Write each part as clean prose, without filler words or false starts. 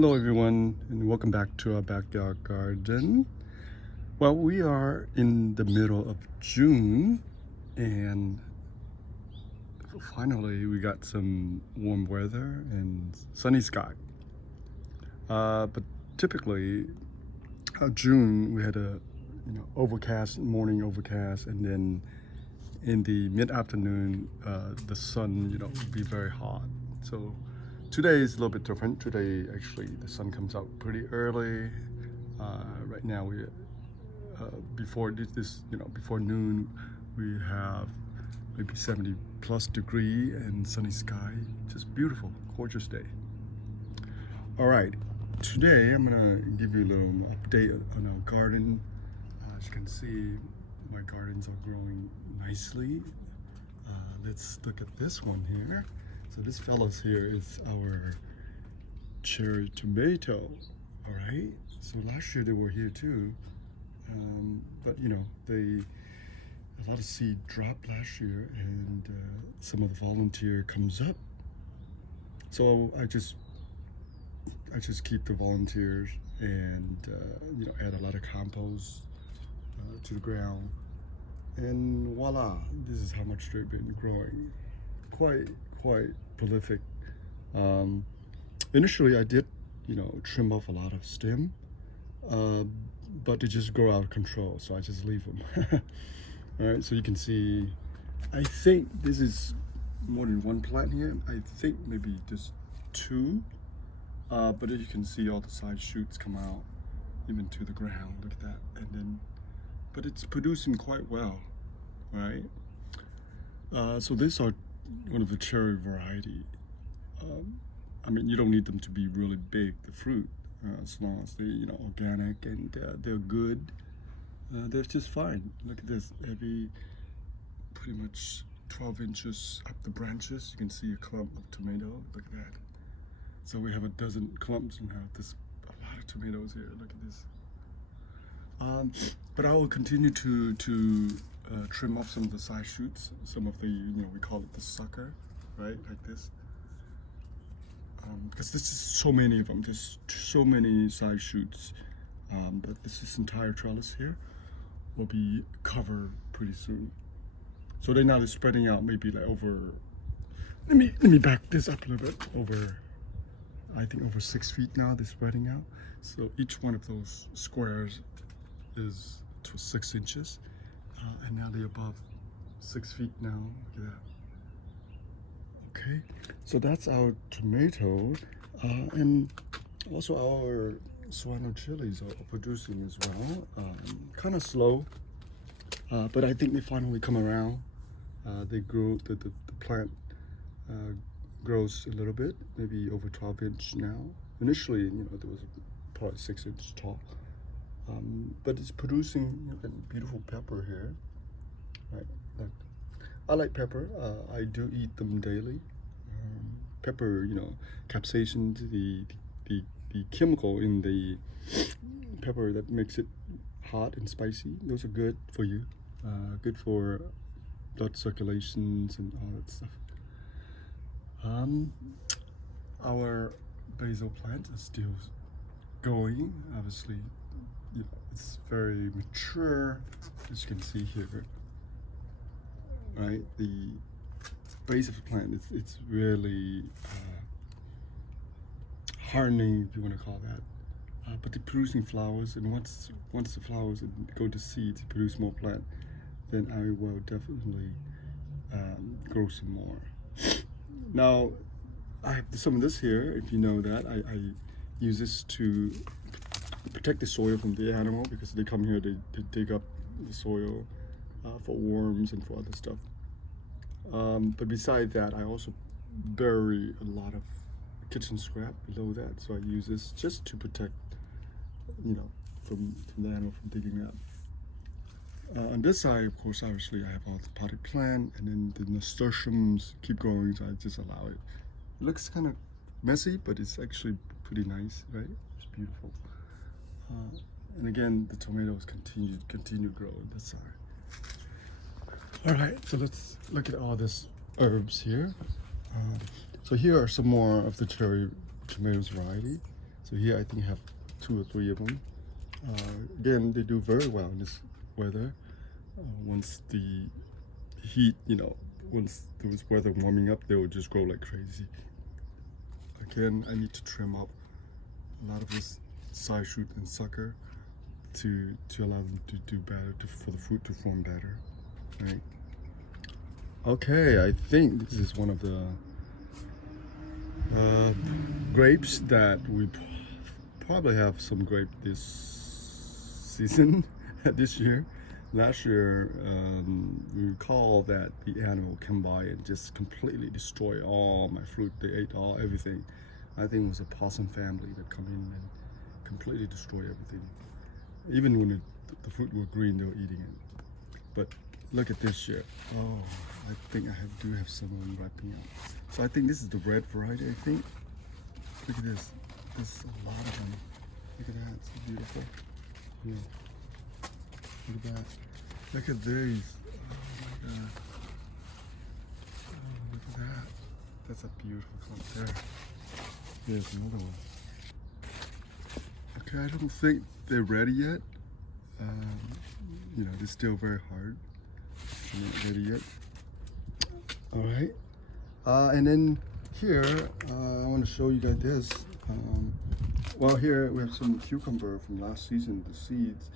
Hello everyone and welcome back to our backyard garden. Well, we are in the middle of June and finally we got some warm weather and sunny sky. But typically June we had a overcast morning, overcast, and then in the mid-afternoon the sun would be very hot. So today is a little bit different. Today actually the sun comes out pretty early. Right now we before before noon we have maybe 70 plus degree and sunny sky. Just beautiful, gorgeous day. All right, today I'm gonna give you a little update on our garden. As you can see, my gardens are growing nicely. Let's look at this one here. So this fellows here is our cherry tomato. All right, so last year they were here too, but a lot of seed dropped last year, and some of the volunteer comes up. So I just keep the volunteers and add a lot of compost to the ground, and voila, this is how much they've been growing. Quite prolific. Initially I did trim off a lot of stem, but they just grow out of control, so I just leave them. All right, so you can see, I think this is more than one plant here. I think maybe just two, but as you can see, all the side shoots come out even to the ground. Look at that. And then, but it's producing quite well, right? So these are one of the cherry variety. I mean, you don't need them to be really big, the fruit, as long as they're organic and they're good. They're just fine. Look at this, every pretty much 12 inches up the branches, you can see a clump of tomato. Look at that. So we have a dozen clumps and have this, a lot of tomatoes here. Look at this. But I will continue to trim off some of the side shoots, some of the, we call it the sucker, right, like this. Because this is so many of them, there's so many side shoots, but this entire trellis here will be covered pretty soon. So they're now spreading out maybe like over, let me back this up a little bit, over, I think over 6 feet now they're spreading out. So each one of those squares is to 6 inches, and now they're above 6 feet now. Look at that. Okay, so that's our tomato, and also our serrano chilies are producing as well. Kind of slow, but I think they finally come around. They grow, the plant grows a little bit, maybe over 12 inch now. Initially, there was probably 6 inch tall, but it's producing a beautiful pepper here. Right, look. I like pepper. I do eat them daily. Pepper, capsaicin, the chemical in the pepper that makes it hot and spicy. Those are good for you. Good for blood circulations and all that stuff. Our basil plant is still going. Obviously, it's very mature, as you can see here. Right, the base of the plant, it's really hardening, if you want to call that. But they're producing flowers, and once the flowers go to seed to produce more plant, then I will definitely grow some more. Now, I have some of this here. If you know that, I use this to protect the soil from the animal, because they come here, they dig up the soil for worms and for other stuff. But beside that, I also bury a lot of kitchen scrap below that, so I use this just to protect, from the animal from digging up. On this side, of course, obviously I have all the potted plant, and then the nasturtiums keep growing, so I just allow it. It looks kind of messy, but it's actually pretty nice, right? It's beautiful. And again, the tomatoes continue to grow on this side. All right, so let's look at all this herbs here. So here are some more of the cherry tomatoes variety. So here I think I have 2 or 3 of them. Again, they do very well in this weather. Once the heat, once this weather warming up, they will just grow like crazy. Again, I need to trim up a lot of this side shoot and sucker to allow them to do better, for the fruit to form better, right? Okay, I think this is one of the grapes that we probably have some grape this season, this year. Last year, we recall that the animal came by and just completely destroyed all my fruit. They ate everything. I think it was a possum family that come in and completely destroy everything. Even when the fruit were green, they were eating it. But look at this year. Oh, I think I do have some of them wrapping up. So I think this is the red variety, I think. Look at this. There's a lot of them. Look at that. It's so beautiful. Yeah. Look at that. Look at these. Oh my God. Oh, look at that. That's a beautiful plant there. Here's another one. Okay, I don't think they're ready yet. They're still very hard. They're not ready yet. All right. And then here, I want to show you guys this. Well, here we have some cucumber from last season, the seeds.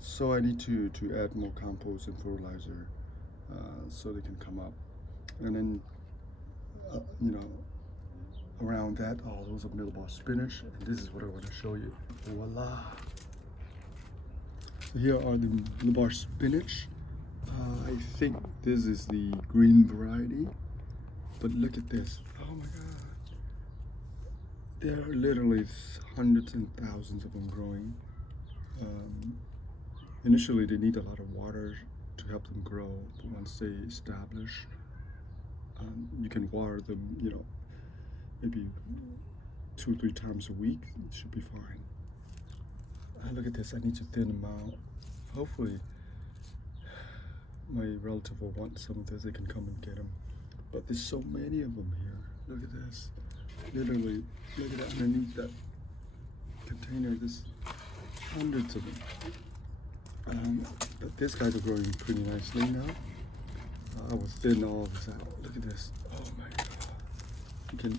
So I need to add more compost and fertilizer so they can come up. And then, around that, those are millbar spinach. And this is what I want to show you. Voila. So here are the millbar spinach. I think this is the green variety. But look at this. Oh my God. There are literally hundreds and thousands of them growing. Initially, they need a lot of water to help them grow. But once they establish, you can water them, maybe 2 or 3 times a week. It should be fine. Look at this. I need to thin them out. Hopefully, my relative will want some of this. They can come and get them. But there's so many of them here. Look at this. Literally, look at that underneath that container. There's hundreds of them. But these guys are growing pretty nicely now. I will thin all of this out. Look at this. Oh my God.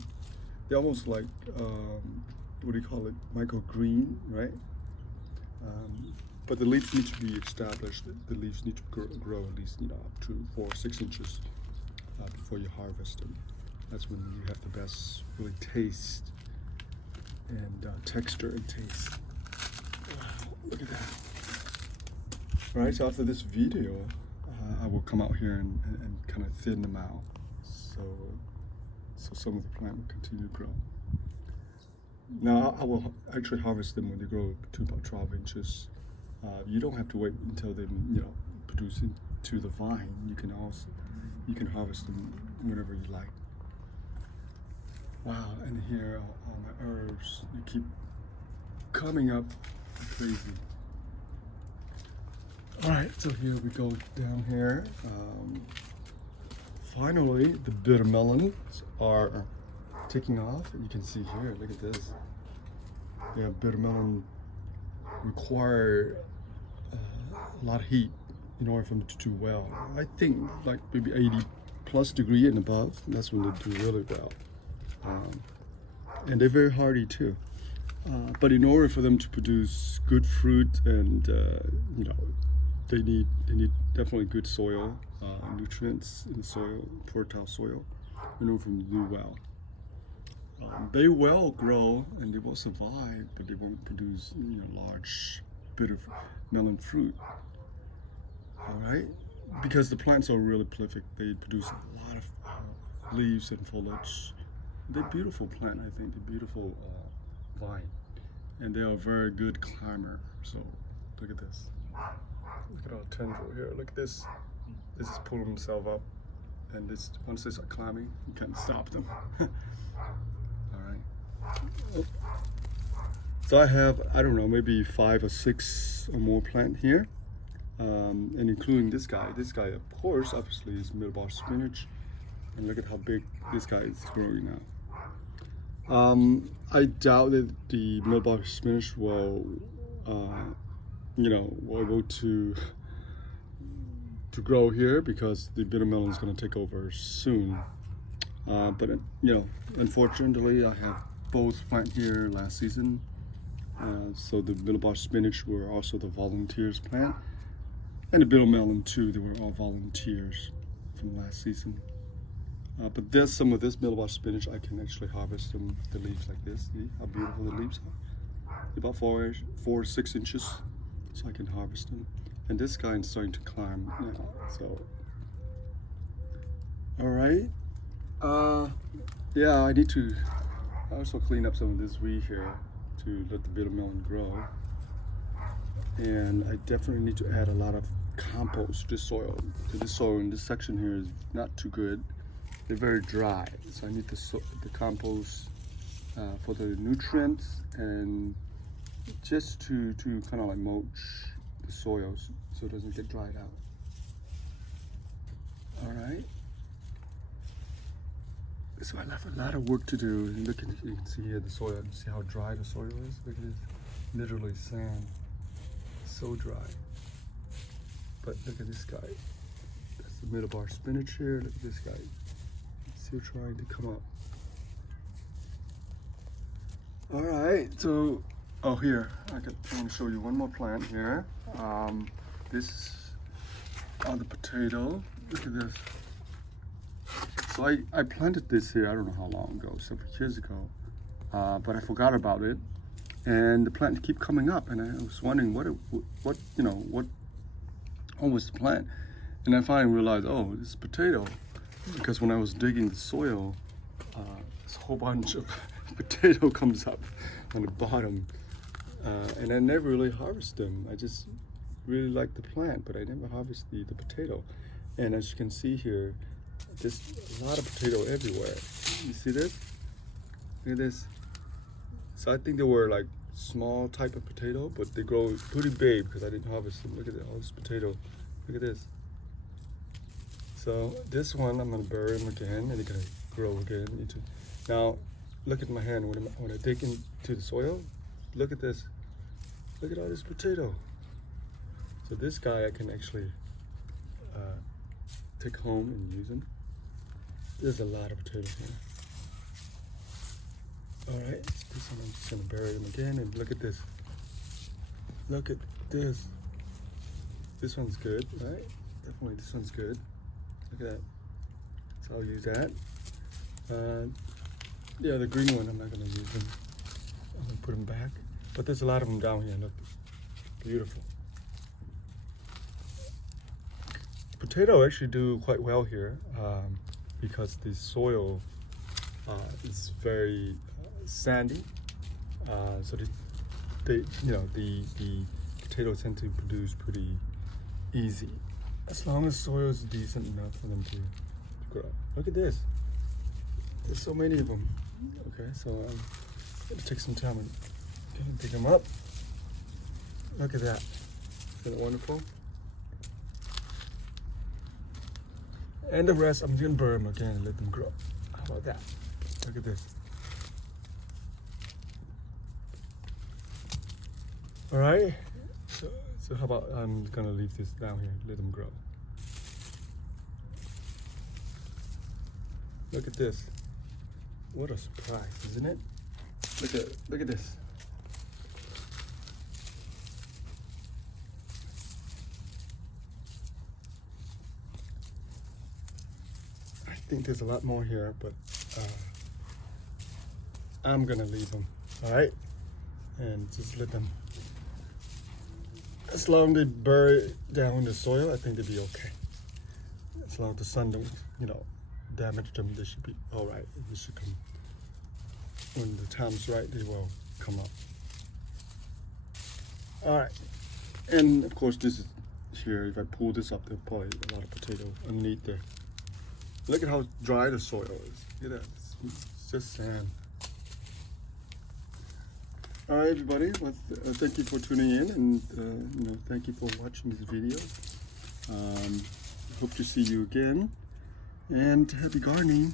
They're almost like, what do you call it? Microgreen, right? But the leaves need to be established. The leaves need to grow at least, up to 4 or 6 inches before you harvest them. That's when you have the best really taste and texture and taste. Wow, look at that. All right, so after this video, I will come out here and kind of thin them out, so some of the plant will continue to grow. Now I will actually harvest them when they grow to about 12 inches. You don't have to wait until they, produce into the vine. You can harvest them whenever you like. Wow, and here all my herbs, they keep coming up crazy. All right, so here we go down here. Finally, the bitter melons are taking off. You can see here, look at this. Yeah, bitter melon require a lot of heat in order for them to do well. I think like maybe 80 plus degree and above, that's when they do really well. And they're very hardy too. But in order for them to produce good fruit and they need definitely good soil, nutrients in the soil, fertile soil, in order for them to do well. They will grow and they will survive, but they won't produce large bitter melon fruit. All right, because the plants are really prolific. They produce a lot of leaves and foliage. They're beautiful plant, I think. They're beautiful vine, and they are a very good climber. So look at this. Look at our tendril here. Look at this. This is pulling themselves up, and this once they start climbing, you can't stop them. All right. Oh. So I have, I don't know, maybe 5 or 6 or more plant here, and including this guy. This guy, of course, obviously is millbar spinach, and look at how big this guy is growing now. I doubt that the mailbox spinach will, will able to grow here because the bitter melon is going to take over soon. But unfortunately, I have both plant here last season. So the mailbox spinach were also the volunteers plant, and the bitter melon too. They were all volunteers from last season. But there's some of this mailbox spinach. I can actually harvest them, the leaves like this. See how beautiful the leaves are? About 4 to 6 inches, so I can harvest them. And this guy is starting to climb now. So, all right. Yeah, I need to also clean up some of this weed here to let the bitter melon grow. And I definitely need to add a lot of compost to this soil. Because this soil in this section here is not too good. They're very dry, so I need the compost for the nutrients and just to kind of like mulch the soils so it doesn't get dried out. All right. So I have a lot of work to do. And look, you can see here the soil. See how dry the soil is? Look at this, literally sand. So dry. But look at this guy. That's the middle bar spinach here. Look at this guy. Still trying to come up. All right, so here I want to show you one more plant here. This is the potato. Look at this. So I planted this here. I don't know how long ago, several years ago, but I forgot about it, and the plant keep coming up, and I was wondering what was the plant, and I finally realized, oh, this is potato. Because when I was digging the soil, this whole bunch of potato comes up on the bottom, and I never really harvest them. I just really like the plant, but I never harvest the potato. And as you can see here, there's a lot of potato everywhere. You see this? Look at this. So I think they were like small type of potato, but they grow pretty big because I didn't harvest them. Look at all this potato. Look at this. So this one, I'm gonna bury them again, and they're gonna grow again. Now, look at my hand when I dig into the soil. Look at this. Look at all this potato. So this guy I can actually take home and use him. There's a lot of potatoes here. All right, this one I'm just gonna bury them again, and look at this. Look at this. This one's good, right? Definitely, this one's good. Look at that. So I'll use that. Yeah, the green one, I'm not gonna use them. I'm gonna put them back. But there's a lot of them down here, look. Beautiful. Potato actually do quite well here because the soil is very sandy. So the potatoes tend to produce pretty easy. As long as soil is decent enough for them to grow. Look at this. There's so many of them. Okay, so I'm gonna take some time and pick them up. Look at that. Isn't it wonderful? And the rest, I'm gonna burn them again and let them grow. How about that? Look at this. All right. So how about I'm gonna leave this down here, let them grow. Look at this. What a surprise, isn't it? Look at this. I think there's a lot more here, but I'm gonna leave them, all right? And just let them, as long as they bury down in the soil, I think they'll be okay. As long as the sun don't, damage them, they should be all right. They should come, when the time's right, they will come up. All right, and of course this is here, if I pull this up, there's probably a lot of potato underneath there. Look at how dry the soil is. Look at that, it's just sand. All right, everybody, well, thank you for tuning in, and thank you for watching this video. Hope to see you again, and happy gardening.